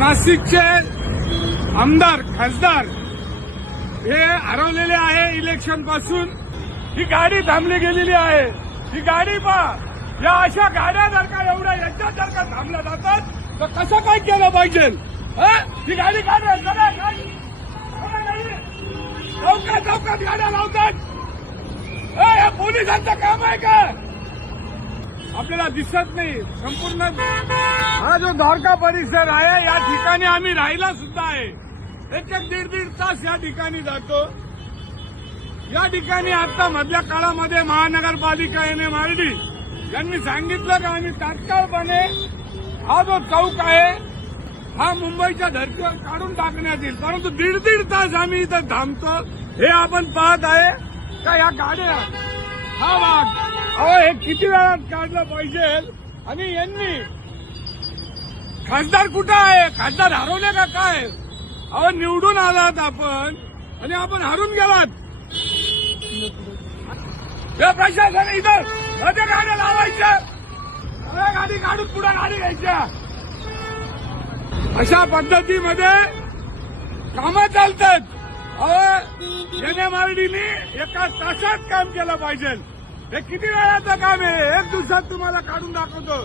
नाशिकचे आमदार खासदार हे हरवलेले आहे इलेक्शन पासून। ही गाडी थांबली गेलेली आहे। ही गाडी पहा, या अशा गाड्या जर का एवढ्या याच्या जर का थांबल्या जातात तर कसं काय केलं पाहिजे? ही गाडी काय चौकात चौकात गाड्या लावतात? या पोलिसांचं काम आहे का? आपल्याला दिसत नाही। संपूर्ण हा जो द्वारका परिसर आहे या ठिकाणी आम्ही राहिला सुद्धा आहे। एक दीड तास या ठिकाणी जातो। या ठिकाणी आता मधल्या काळामध्ये महानगरपालिका MMRD यांनी सांगितलं की आम्ही तात्काळपणे हा जो चौक आहे हा मुंबईच्या धर्तीवर काढून टाकण्यात येईल, परंतु दीड तास आम्ही इथं थांबतो। हे आपण पाहत आहे का या गाड्या हा वाघ हे किती वेळात काढलं पाहिजे? आणि यांनी खासदार कुठं आहे? खासदार हरवले का काय? निवडून आलात आपण आणि आपण हारून गेलात। या प्रशासन इथं मध्ये गाड्या लावायच्या, गाडी काढून पुढे गाडी घ्यायच्या, अशा पद्धतीमध्ये कामं चालतात। MMRDने एका तासात काम केलं पाहिजे। हे किती वेळाचं काम आहे? एक दिवसात तुम्हाला काढून दाखवतो।